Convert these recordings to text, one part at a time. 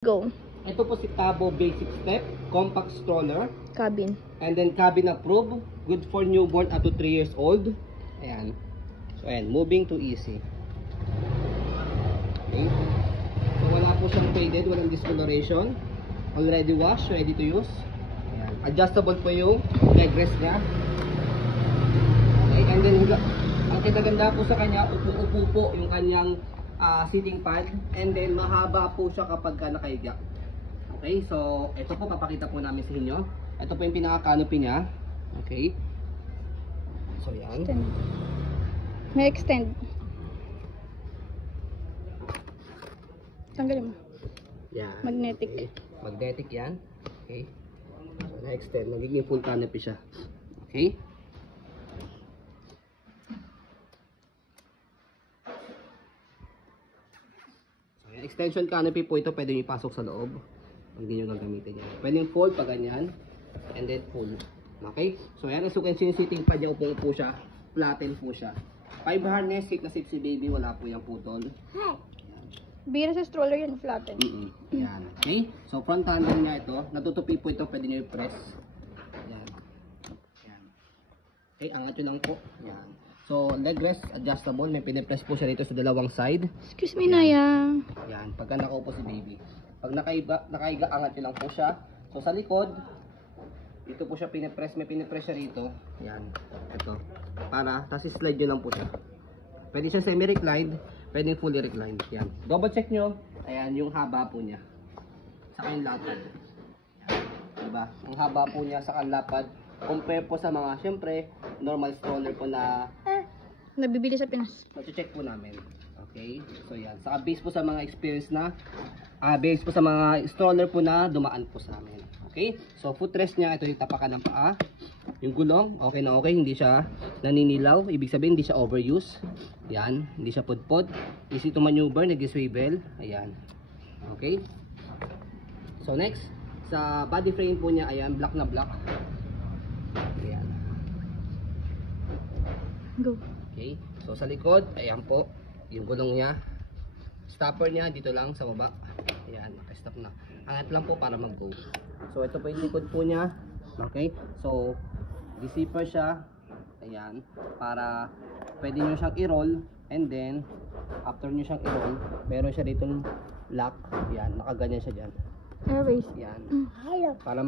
Go. Ito po si Tabo Basic Step, Compact Stroller. Cabin. And then cabin approved, good for newborn up to 3 years old. Ayan. So ayan, moving to easy. Okay. So wala po siyang faded, walang discoloration. Already washed, ready to use. Ayan. Adjustable po yung leg rest niya. Okay, and then ang kinaganda po sa kanya, upo-upo po yung kanyang sitting pad. And then mahaba po siya kapag nakahiga. Okay, so ito po papakita po namin sa inyo. Ito po yung pinaka-canopy niya. Okay. So yan. Extend. May extend. Tanggalin mo. Yan. Magnetic. Okay. Magnetic yan. Okay. So na-extend. Magiging full canopy siya. Okay. So yung extension canopy po ito, pwede nyo ipasok sa loob. Hindi nyo gagamitin yan. Pwedeng fold pa ganyan. And then full. Okay? So yan, as you can see, sitting pad niya, upong po siya. Flatten po siya. 5 harness, safe na safe si baby. Wala po yung putol. Bira sa stroller yan, flatten. Yan. Okay? So front handle niya ito. Natutupi po ito, pwede nyo i-press. Yan. Yan. Okay, angat nyo lang po. Yan. So leg rest, adjustable. May pinipress po siya dito sa dalawang side. Excuse me, Naya. Yan. Pagka nakaupo si baby. Pag nakaiga, angat nyo lang po siya. So sa likod, dito po siya pinipress. May pinipress siya rito. Yan. Ito. Tapos slide nyo lang po siya. Pwede siya semi-reclined. Pwede fully reclined. Yan. Double check nyo. Ayan, yung haba po niya. Saka yung lapad. Diba? Ang haba po niya sa lapad. Compare po sa mga, syempre, normal stroller po na Nabibili sa Pinas. check po namin. Okay? So yan. Saka base po sa mga experience na base po sa mga stroller po na dumaan po sa amin. Okay? So footrest niya, ito yung tapakan ng paa. Yung gulong, okay na okay, hindi siya naninilaw. Ibig sabihin, hindi siya overuse. Yan, hindi siya pudpod. Easy to maneuver, nag-swivel. Ayan. Okay? So next, sa body frame po niya, ayan, black na black. Ayan. Go. Okay? So sa likod, ayan po, yung gulong niya. Stopper niya, dito lang sa baba. Ayan, stop na. Angat lang po para mag-go. So ito po yung likod po niya. Okay? So, zipper siya. Ayan. Para pwede nyo siyang i-roll. And then, after nyo siyang i-roll, meron siya dito lock. Ayan. Nakaganyan siya dyan. Airways. Ayan. Para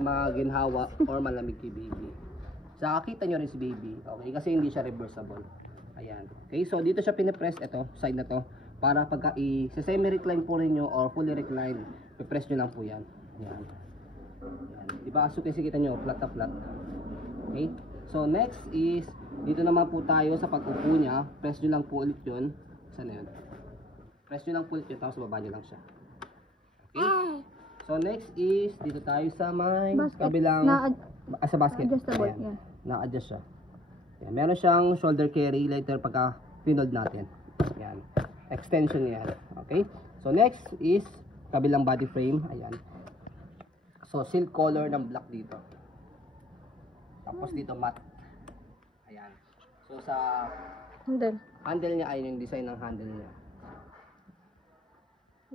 maginhawa or malamig kay baby. Sa kita nyo rin si baby. Okay? Kasi hindi siya reversible. Ayan. Okay? So, dito siya pinipress. Ito, side na to. Para pagka i-semi-recline po rin nyo or fully recline, i-press nyo lang po yan. Ayan. Ayan. Diba, so kasi kita nyo, flat na flat. Okay? So next is, dito naman po tayo sa pag-upo niya. Press nyo lang po ulit yun. Saan na yun? Press nyo lang po ulit yun, tapos baba nyo lang siya. Okay? So next is, dito tayo sa may kabilang, sa basket. Adjustable, ayan. yeah. Na-adjust siya. Ayan. Meron siyang shoulder carry later pagka pinold natin. Ayan. Extension niya. Okay? So next is, kabilang body frame. Ayan. So, silk color ng black dito. Tapos dito matte. Ayan. So, sa handle niya, ayun yung design ng handle niya.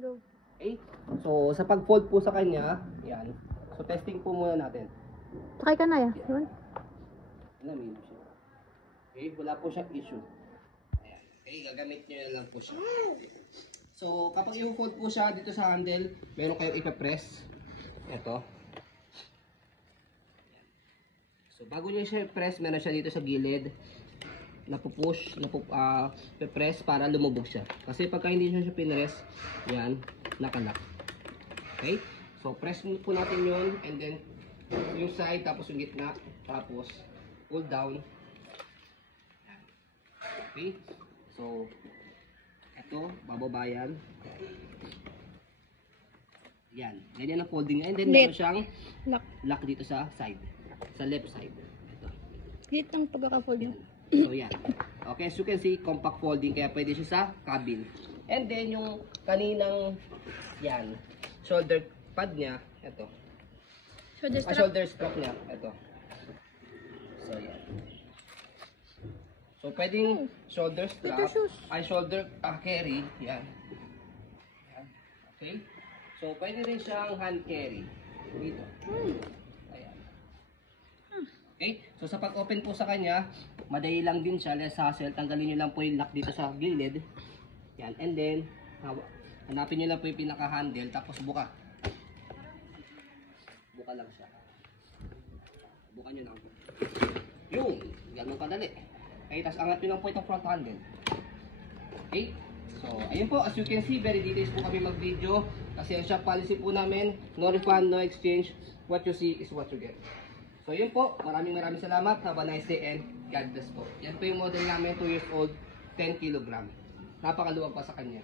Go. Okay? So, sa pag-fold po sa kanya, ayan. So, testing po muna natin. Sakay ka, Naya. Yun. Alam siya. Okay? Wala po siyang issue. Ayan. Okay? Gagamit niyo lang po siya. So, kapag i-fold po siya dito sa handle, meron kayong ipa-press. Ito. So, bago nyo siya press, meron siya dito sa gilid. Napupush, press para lumubog siya. Kasi pagka hindi siya pinress, yan, nakalock. Okay? So, press po natin yun. And then, yung side, tapos yung gitna. Tapos, pull down. Okay? So, ito, bababa yan. Yan. Ganyan ang folding niya. And then, meron siyang lock dito sa side. Sa left side. Ito. Hit ng pagkaka-fold niya. So, yan. Okay, as you can see, compact folding. Kaya pwede siya sa cabin. And then, yung kaninang, yan, shoulder pad niya. Ito. Shoulder strap niya. Ito. So, yan. So, pwedeng shoulder strap. Ay, shoulder carry. Yan. Okay? So, pwede rin siyang hand carry. Dito. Ayan. Okay? So, sa pag-open po sa kanya, madali lang din siya. Less hassle. Tanggalin nyo lang po yung lock dito sa gilid. Yan. And then, hanapin nyo lang po yung pinaka-handle. Tapos buka. Buka lang siya. Buka nyo lang po. Yung! Ganun kadali. Okay? Tapos angat nyo lang po itong front handle. Okay? So, ayun po. As you can see, very details po kami mag-video. Kasi ang shop policy po namin, no refund, no exchange. What you see is what you get. So, yun po. Maraming salamat. Have a nice day and God bless po. Yan po yung model namin, 2 years old, 10 kg. Napakaluwag pa sa kanya.